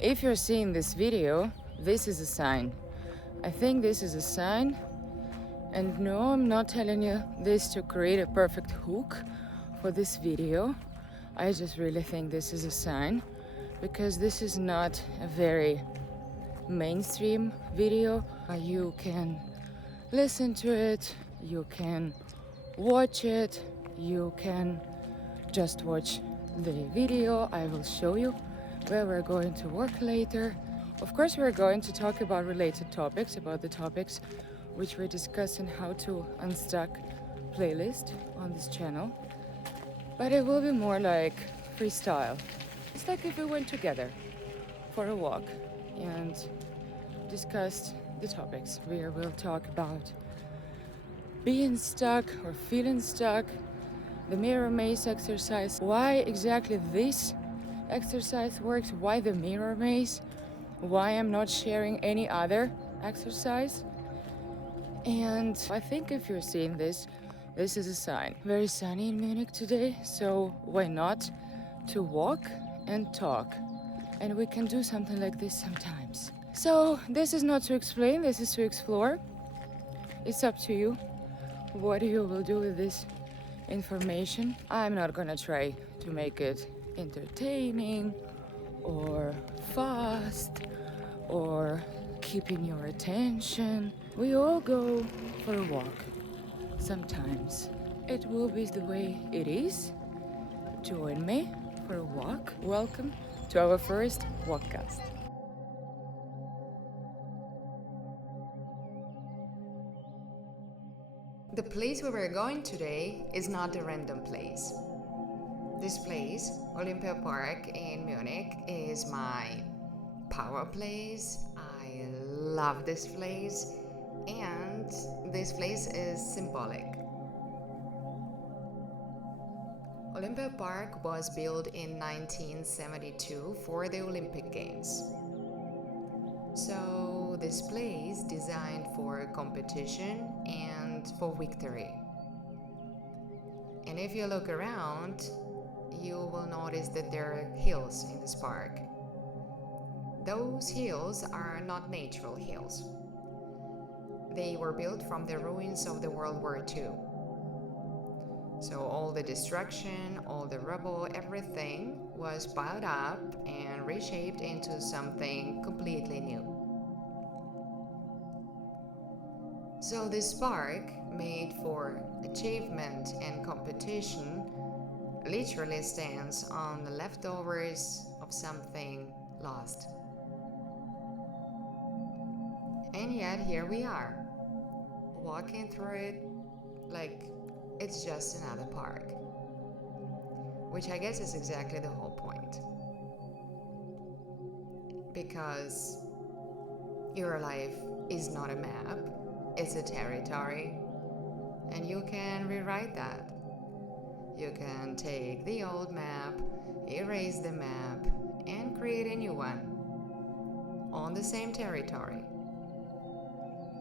If you're seeing this video, this is a sign. I think this is a sign. And no, I'm not telling you this to create a perfect hook for this video. I just really think this is a sign because this is not a very mainstream video. You can listen to it, you can watch it, you can just watch the video. I will show you where we're going to work later. Of course, we're going to talk about related topics, about the topics which we discuss in How to Unstuck playlist on this channel. But it will be more like freestyle. It's like if we went together for a walk and discussed the topics. We will talk about being stuck or feeling stuck, the mirror maze exercise, why exactly this exercise works, why the mirror maze, why I'm not sharing any other exercise. And I think if you're seeing this, this is a sign. Very sunny in Munich today, so why not to walk and talk? And we can do something like this sometimes. So this is not to explain, this is to explore. It's up to you what you will do with this information. I'm not gonna try to make it entertaining or fast or keeping your attention. We all go for a walk sometimes. It will be the way it is. Join me for a walk. Welcome to our first WalkCast. The place where we're going today is not a random place. This place, Olympia Park in Munich, is my power place. I love this place, and this place is symbolic. Olympia Park was built in 1972 for the Olympic Games. So this place designed for competition and for victory. And if you look around, you will notice that there are hills in this park. Those hills are not natural hills. They were built from the ruins of the World War II. So all the destruction, all the rubble, everything was piled up and reshaped into something completely new. So this park, made for achievement and competition, literally stands on the leftovers of something lost. And yet here we are, walking through it like it's just another park, which I guess is exactly the whole point. Because your life is not a map, it's a territory, and you can rewrite that. You can take the old map, erase the map, and create a new one on the same territory.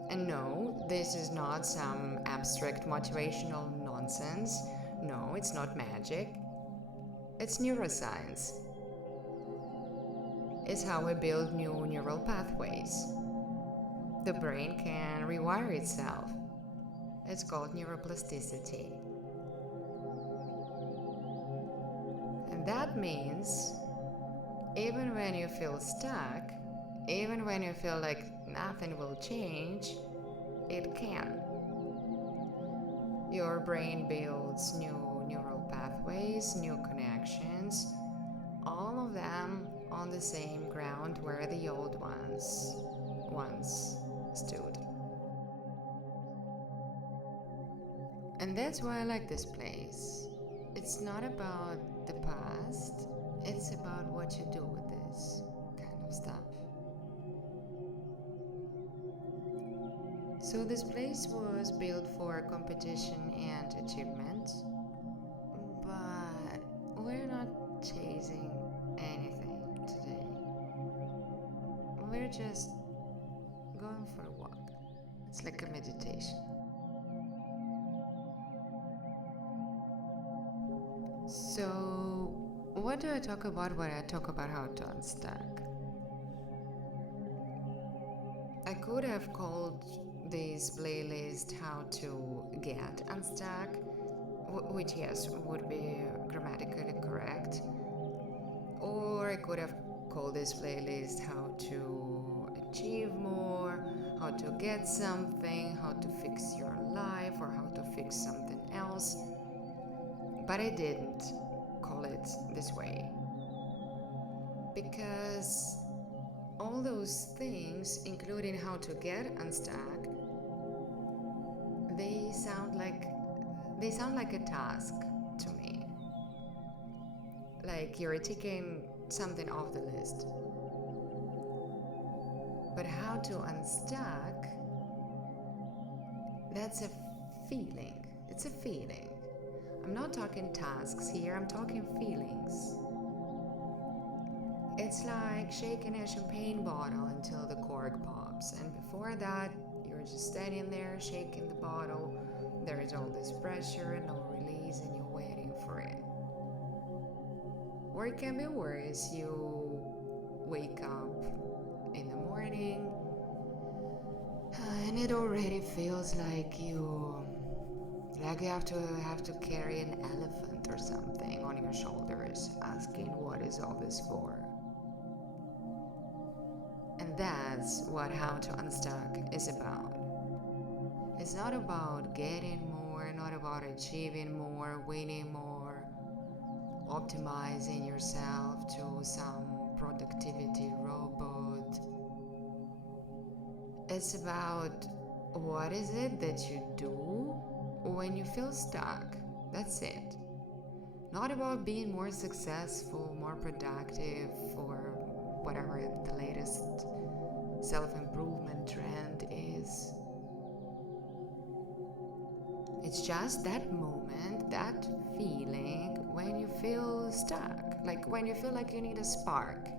And no, this is not some abstract motivational nonsense. No, it's not magic. It's neuroscience. It's how we build new neural pathways. The brain can rewire itself. It's called neuroplasticity. And that means even when you feel stuck, even when you feel like nothing will change, it can. Your brain builds new neural pathways, new connections, all of them on the same ground where the old ones once stood. And that's why I like this place. It's not about the past, it's about what you do with this kind of stuff. So this place was built for competition and achievement, but we're not chasing anything today. We're just going for a walk. It's like a meditation. So, what do I talk about when I talk about how to unstuck? I could have called this playlist How to Get Unstuck, which, yes, would be grammatically correct. Or I could have called this playlist How to Achieve More, How to Get Something, How to Fix Your Life, or How to Fix Something Else. But I didn't call it this way because all those things, including how to get unstuck, they sound like a task to me. Like you're taking something off the list. But how to unstuck, that's a feeling. It's a feeling. I'm not talking tasks here, I'm talking feelings. It's like shaking a champagne bottle until the cork pops, and before that, you're just standing there shaking the bottle. There is all this pressure and no release, and you're waiting for it. Or it can be worse. You wake up in the morning, and it already feels like you have to carry an elephant or something on your shoulders, asking what is all this for. And that's what How to Unstuck is about. It's not about getting more, not about achieving more, winning more, optimizing yourself to some productivity robot. It's about what is it that you do when you feel stuck. That's it. Not about being more successful, more productive, or whatever the latest self-improvement trend is. It's just that moment, that feeling when you feel stuck, like when you feel like you need a spark.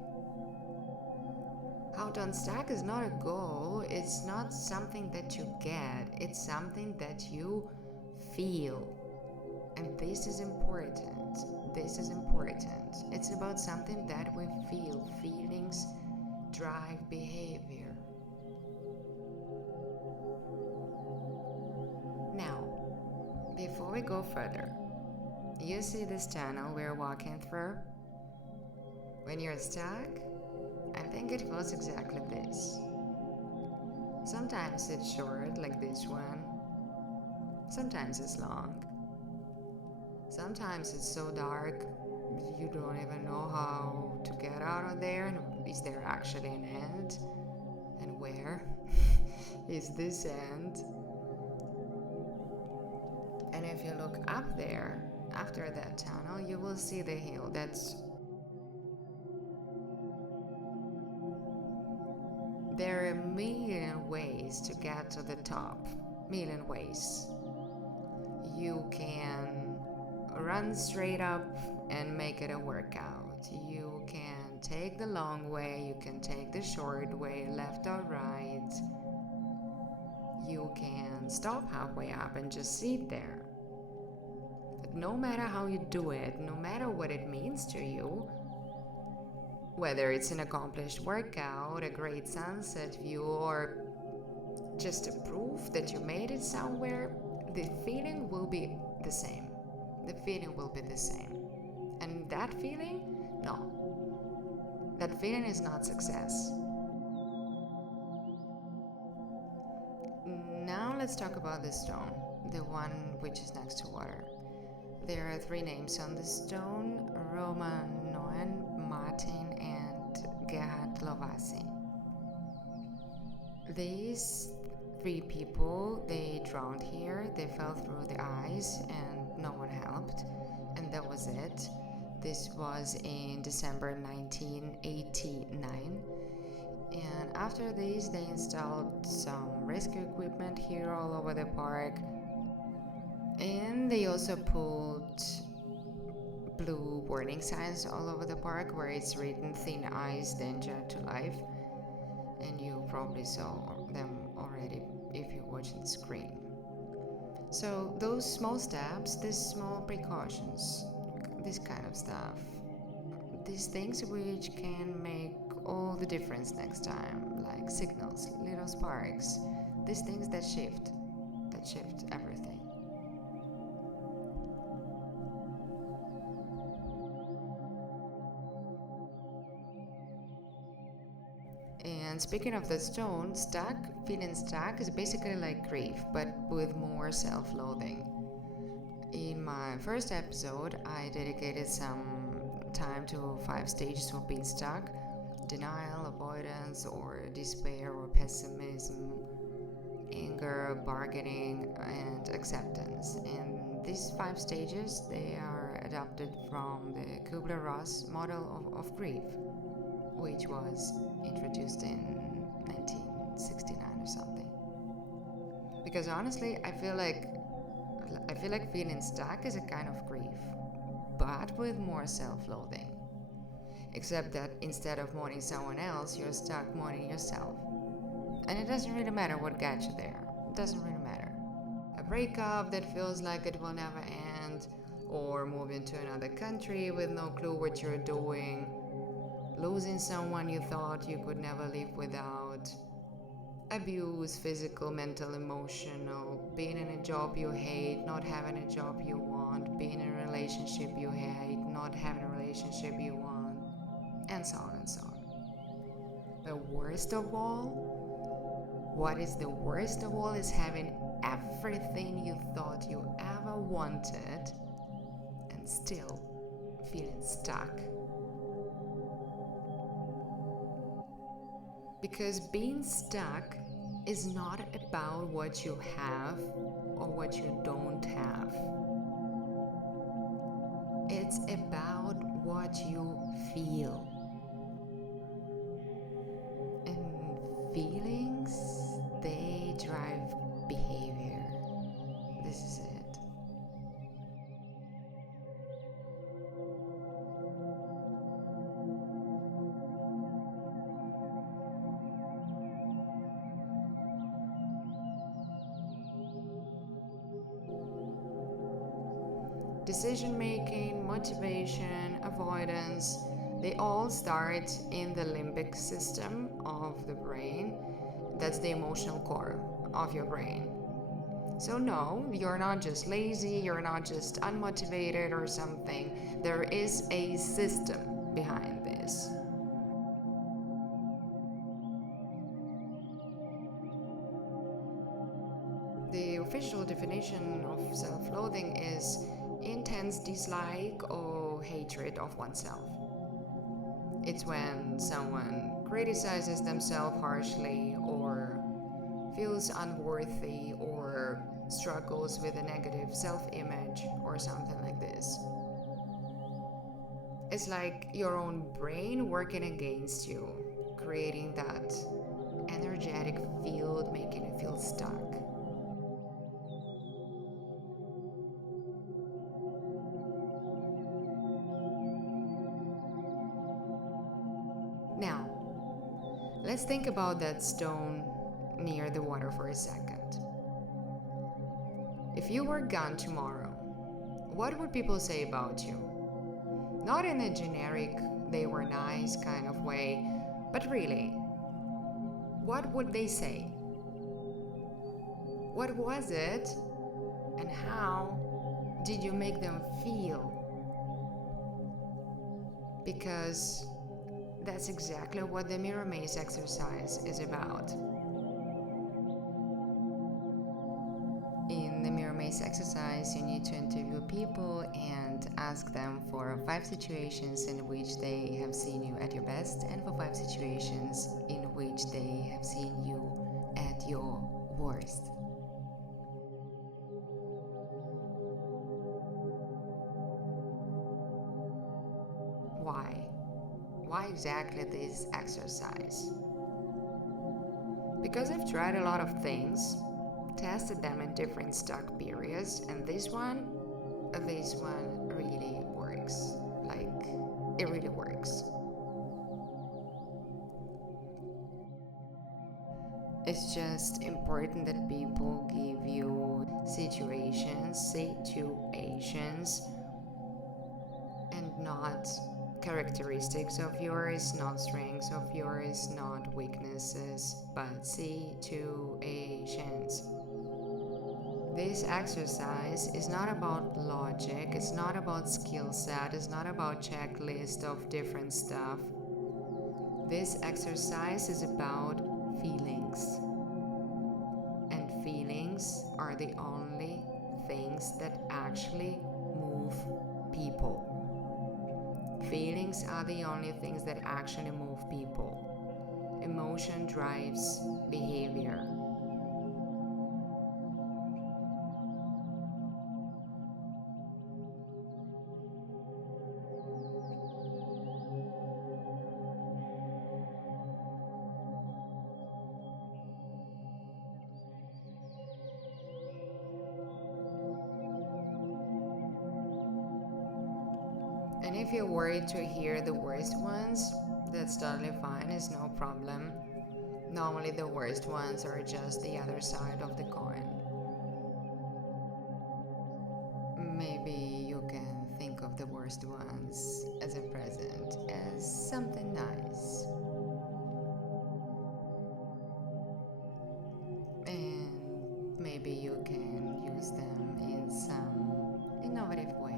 How to unstuck is not a goal, it's not something that you get, it's something that you feel. And this is important. This is important. It's about something that we feel. Feelings drive behavior. Now, before we go further, you see this tunnel we're walking through? When you're stuck, I think it feels exactly this. Sometimes it's short, like this one. Sometimes it's long. Sometimes it's so dark, you don't even know how to get out of there. Is there actually an end? And where is this end? And if you look up there, after that tunnel, you will see the hill. There are a million ways to get to the top. Million ways. You can run straight up and make it a workout. You can take the long way, you can take the short way, left or right. You can stop halfway up and just sit there. But no matter how you do it, no matter what it means to you, whether it's an accomplished workout, a great sunset view, or just a proof that you made it somewhere, the feeling will be the same. The feeling will be the same. And that feeling? No. That feeling is not success. Now let's talk about the stone, the one which is next to water. There are 3 names on the stone: Roman Noen, Martin, and Gerhard Lovasi. These 3 people, they drowned here, they fell through the ice and no one helped, and that was it. This was in December 1989. And after this, they installed some rescue equipment here all over the park. And they also put blue warning signs all over the park where it's written "Thin Ice, Danger to Life." And you probably saw them already if you're watching the screen. So those small steps, these small precautions, this kind of stuff, these things which can make all the difference next time, like signals, little sparks, these things that shift everything. And speaking of the stone, feeling stuck is basically like grief, but with more self-loathing. In my first episode, I dedicated some time to 5 stages of being stuck: denial, avoidance, or despair, or pessimism, anger, bargaining, and acceptance. And these 5 stages, they are adopted from the Kubler-Ross model of grief, which was introduced in 1969 or something. Because honestly, I feel like feeling stuck is a kind of grief, but with more self-loathing. Except that instead of mourning someone else, you're stuck mourning yourself. And it doesn't really matter what got you there. It doesn't really matter. A breakup that feels like it will never end, or moving to another country with no clue what you're doing, losing someone you thought you could never live without, abuse, physical, mental, emotional, being in a job you hate, not having a job you want, being in a relationship you hate, not having a relationship you want, and so on and so on. The worst of all, what is the worst of all is having everything you thought you ever wanted and still feeling stuck. Because being stuck is not about what you have or what you don't have. It's about what you feel. And feelings, they drive behavior. This is it. Decision making, motivation, avoidance, they all start in the limbic system of the brain. That's the emotional core of your brain. So, no, you're not just lazy, you're not just unmotivated or something. There is a system behind this. The official definition of self loathing is intense dislike or hatred of oneself. It's when someone criticizes themselves harshly, or feels unworthy, or struggles with a negative self image, or something like this. It's like your own brain working against you, creating that energetic field, making you feel stuck. Now, let's think about that stone near the water for a second. If you were gone tomorrow, what would people say about you? Not in a generic, they were nice kind of way, but really, what would they say? What was it, and how did you make them feel? Because that's exactly what the mirror maze exercise is about. In the mirror maze exercise, you need to interview people and ask them for 5 situations in which they have seen you at your best, and for 5 situations in which they have seen you at your worst. Why? Why exactly this exercise? Because I've tried a lot of things, tested them in different stuck periods, and this one really works. Like, it really works. It's just important that people give you situations, and not characteristics of yours, not strengths of yours, not weaknesses, but situations. This exercise is not about logic, it's not about skill set, it's not about checklist of different stuff. This exercise is about feelings. And feelings are the only things that actually move people. Feelings are the only things that actually move people. Emotion drives behavior. And if you're worried to hear the worst ones, that's totally fine, it's no problem. Normally, the worst ones are just the other side of the coin. Maybe you can think of the worst ones as a present, as something nice. And maybe you can use them in some innovative way.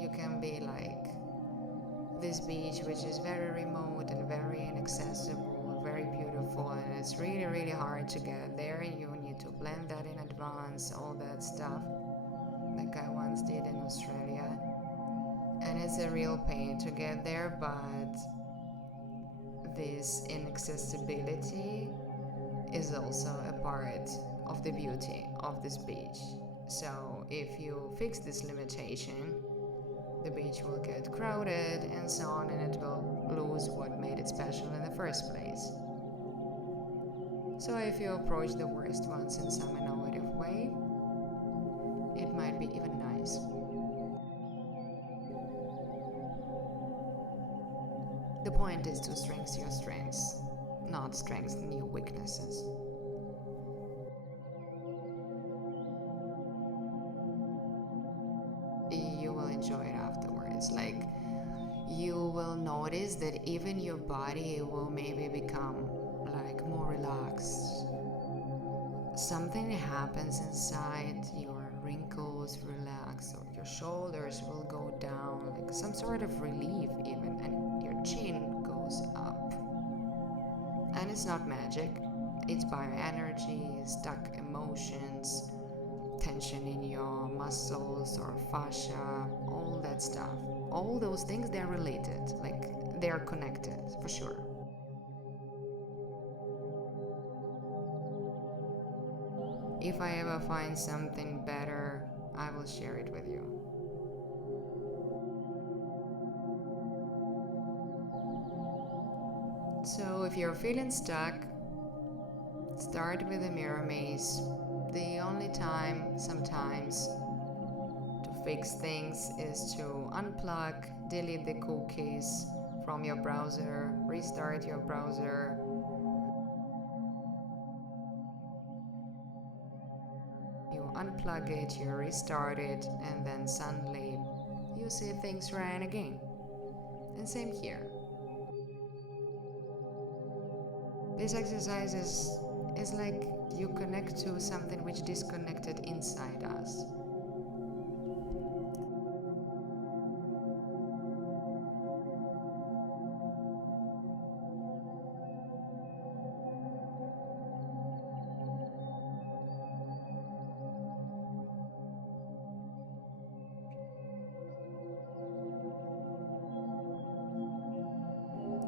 You can be like this beach, which is very remote and very inaccessible, very beautiful, and it's really, really hard to get there, and you need to plan that in advance, all that stuff, like I once did in Australia. And it's a real pain to get there, but this inaccessibility is also a part of the beauty of this beach. So if you fix this limitation, the beach will get crowded and so on, and it will lose what made it special in the first place. So if you approach the worst ones in some innovative way, it might be even nice. The point is to strengthen your strengths, not strengthen your weaknesses. You will enjoy it afterwards. Like, you will notice that even your body will maybe become like more relaxed. Something happens inside, your wrinkles relax, or your shoulders will go down, like some sort of relief even, and your chin goes up. And it's not magic, it's bioenergy, stuck emotions, tension in your muscles or fascia, all that stuff. All those things, they're related, like they're connected for sure. If I ever find something better, I will share it with you. So if you're feeling stuck, start with the mirror maze. The only time sometimes to fix things is to unplug, delete the cookies from your browser, restart your browser. You unplug it, you restart it, and then suddenly you see things ran again. And same here. This exercise is like you connect to something which disconnected inside us.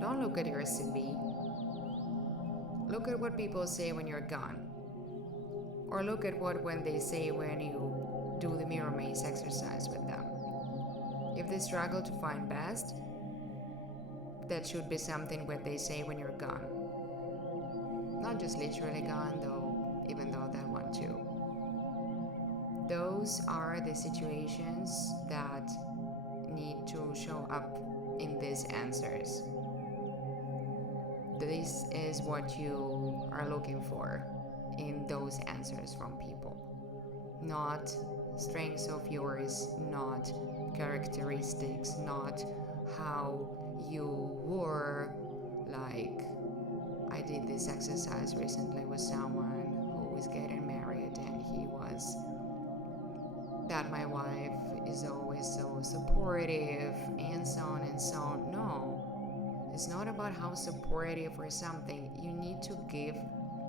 Don't look at your CV. Look at what people say when you're gone. Or look at what when they say when you do the mirror maze exercise with them. If they struggle to find best, that should be something what they say when you're gone. Not just literally gone though, even though that one too. Those are the situations that need to show up in these answers. This is what you are looking for in those answers from people. Not strengths of yours, not characteristics, not how you were. Like, I did this exercise recently with someone who was getting married, and he was that my wife is always so supportive, and so on and so on. No, it's not about how supportive or something. You need to give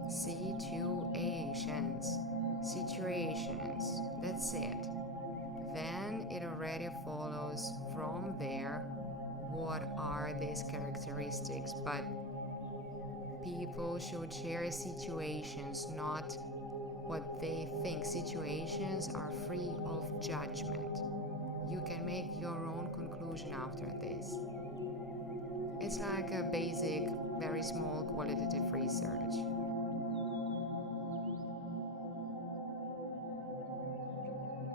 situations. Situations. That's it. Then it already follows from there what are these characteristics. But people should share situations, not what they think. Situations are free of judgment. You can make your own conclusion after this. It's like a basic, very small qualitative research.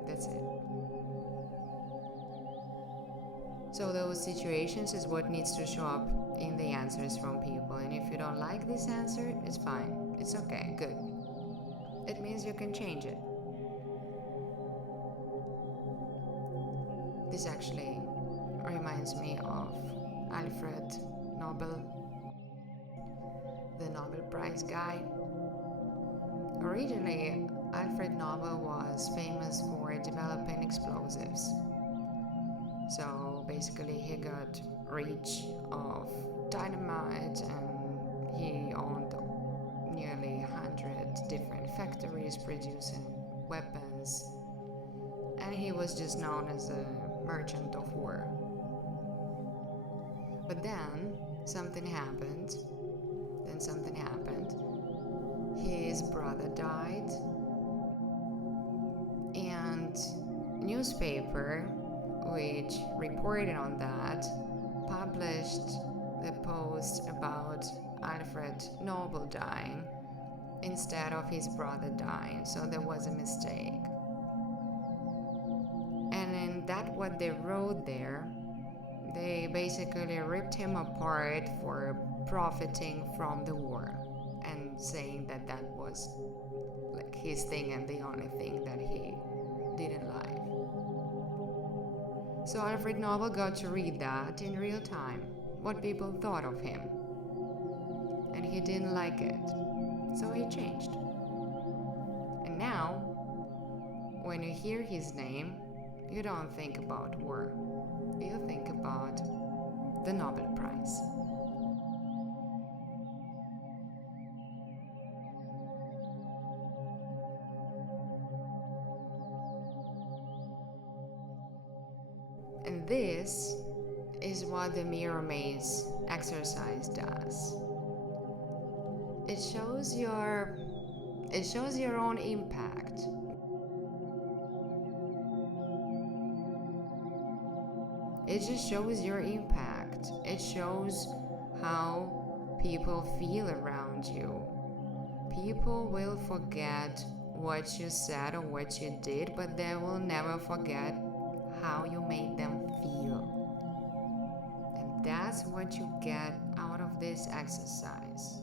That's it. So those situations is what needs to show up in the answers from people. And if you don't like this answer, it's fine. It's okay, good. It means you can change it. This actually reminds me of Alfred Nobel, the Nobel Prize guy. Originally, Alfred Nobel was famous for developing explosives. So basically, he got rich of dynamite, and he owned nearly 100 different factories producing weapons. And he was just known as a merchant of war. But then something happened. His brother died, and newspaper which reported on that published the post about Alfred Nobel dying instead of his brother dying. So there was a mistake. And in that what they wrote there, they basically ripped him apart for profiting from the war and saying that that was like his thing and the only thing that he did in life. So Alfred Nobel got to read that in real time, what people thought of him. And he didn't like it. So he changed. And now, when you hear his name, you don't think about war. You think about the Nobel Prize. And this is what the mirror maze exercise does. It shows your own impact. It just shows your impact. It shows how people feel around you. People will forget what you said or what you did, but they will never forget how you made them feel. And that's what you get out of this exercise.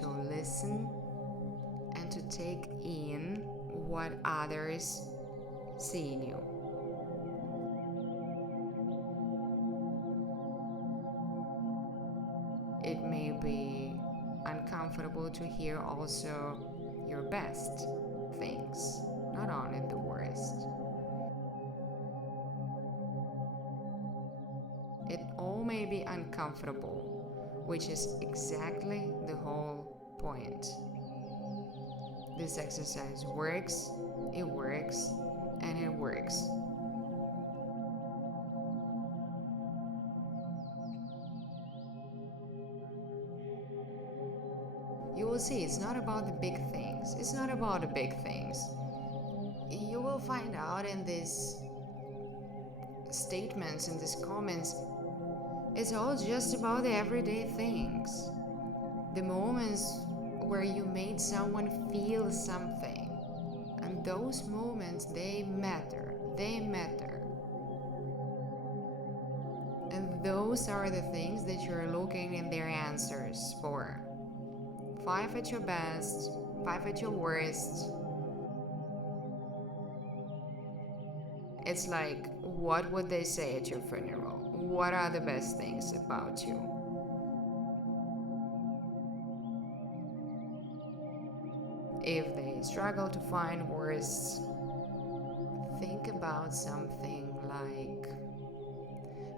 To listen and to take in what others see in you. It may be uncomfortable to hear also your best things, not only the worst. It all may be uncomfortable, which is exactly the whole point. This exercise works, and it works. You will see it's not about the big things. You will find out in these statements, in these comments, it's all just about the everyday things. The moments where you made someone feel something. And those moments, they matter. And those are the things that you're looking in their answers for. 5 at your best, 5 at your worst. It's like, what would they say at your funeral? What are the best things about you? If they struggle to find words, think about something like,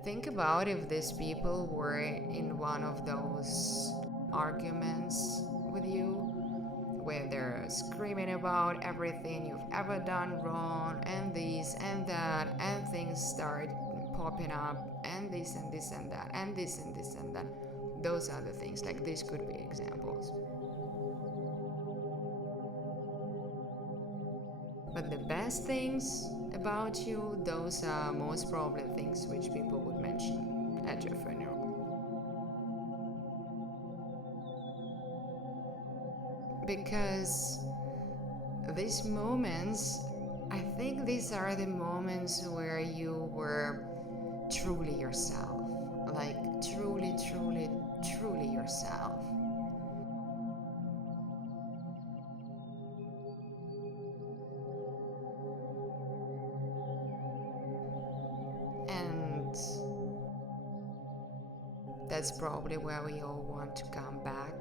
think about if these people were in one of those arguments with you where they're screaming about everything you've ever done wrong and this and that, and things start popping up, and this and this and that, and this and this and that. Those are the things, like these could be examples. But the best things about you, those are most probably things which people would mention at your funeral. Because these moments, I think these are the moments where you were truly yourself. Like truly, truly, truly yourself. And that's probably where we all want to come back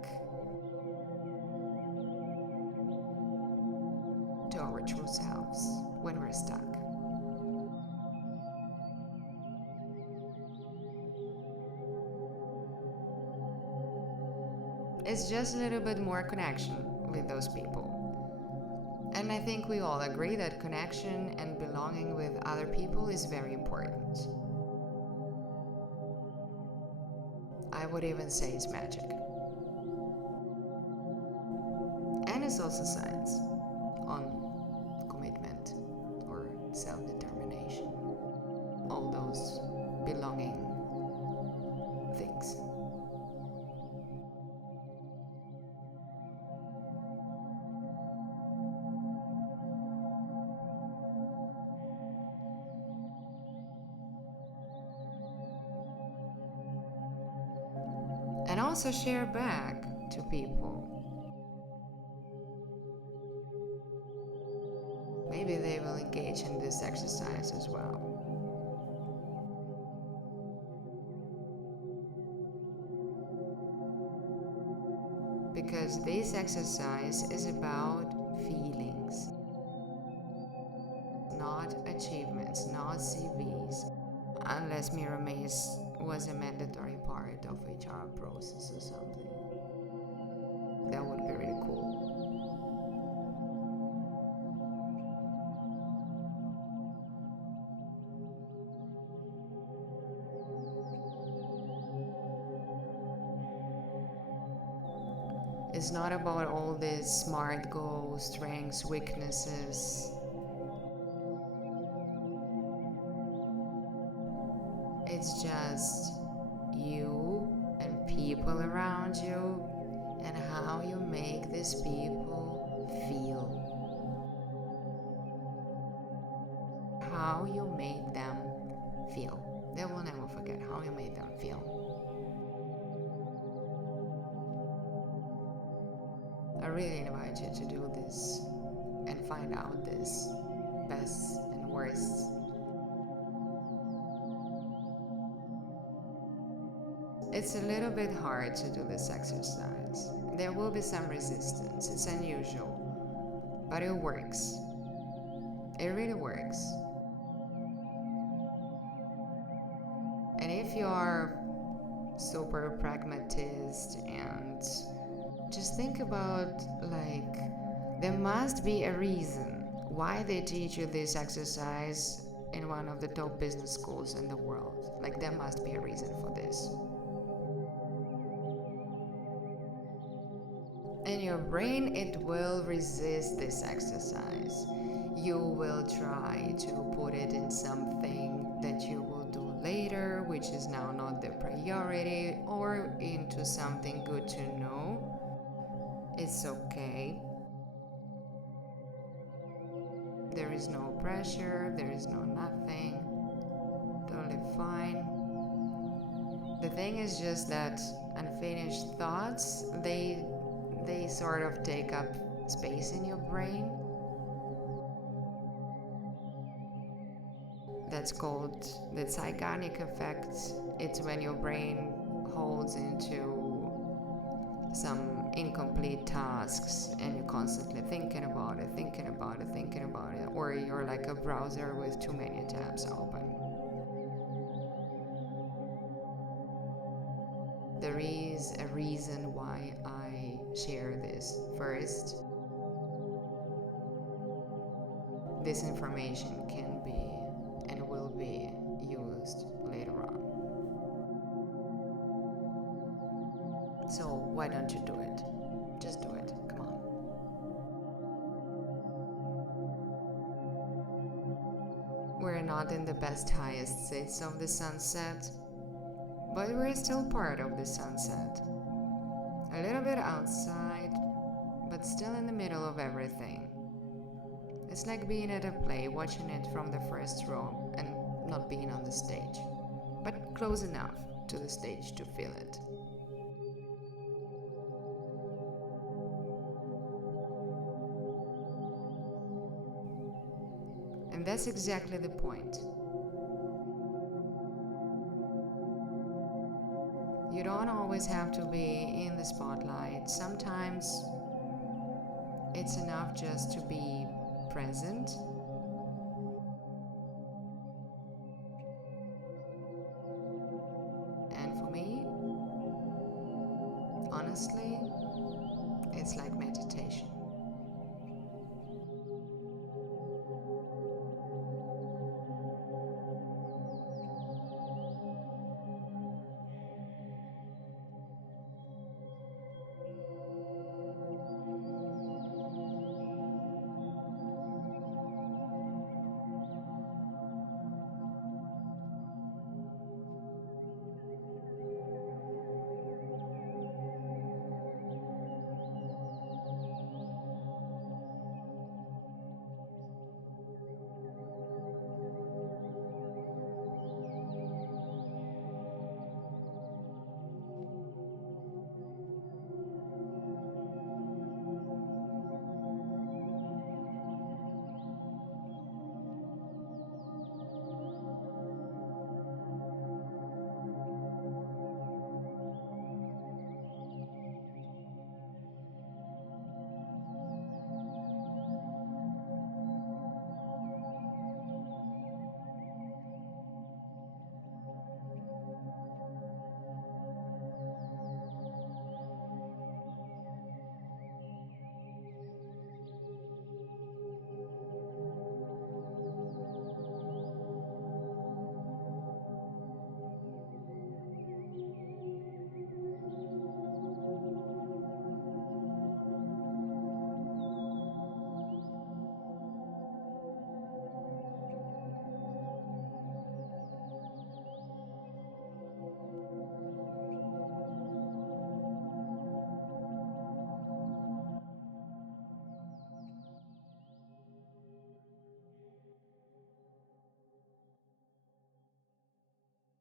to our true selves when we're stuck. It's just a little bit more connection with those people. And I think we all agree that connection and belonging with other people is very important. I would even say it's magic. And it's also science on commitment or self-determination. All those belonging things. And also share back to people. Maybe they will engage in this exercise as well. Because this exercise is about feelings, not achievements, not CVs, unless Mirror Maze was a mandatory part of HR process or something. That would be really cool. It's not about all these smart goals, strengths, weaknesses. It's just you and people around you and how you make these people feel. How you made them feel. They will never forget how you made them feel. I really invite you to do this and find out this best and worst. It's a little bit hard to do this exercise. There will be some resistance. It's unusual, but it works. It really works. And if you are super pragmatist and just think about, like, there must be a reason why they teach you this exercise in one of the top business schools in the world. Like, there must be a reason for this. And your brain, it will resist this exercise. You will try to put it in something that you will do later, which is now not the priority, or into something good to know. It's okay. There is no pressure, there is no nothing. Totally fine. The thing is just that unfinished thoughts, they sort of take up space in your brain. That's called the Zeigarnik effect. It's when your brain holds into some incomplete tasks and you're constantly thinking about it, or you're like a browser with too many tabs open. There is a reason why I share this. First, this information can be and will be used later on. So why don't you do it? Just do it. Come on. We're not in the best, highest states of the sunset, but we're still part of the sunset. A little bit outside, but still in the middle of everything. It's like being at a play, watching it from the first row and not being on the stage, but close enough to the stage to feel it. And that's exactly the point. You don't always have to be in the spotlight. Sometimes it's enough just to be present. And for me, honestly, it's like meditation.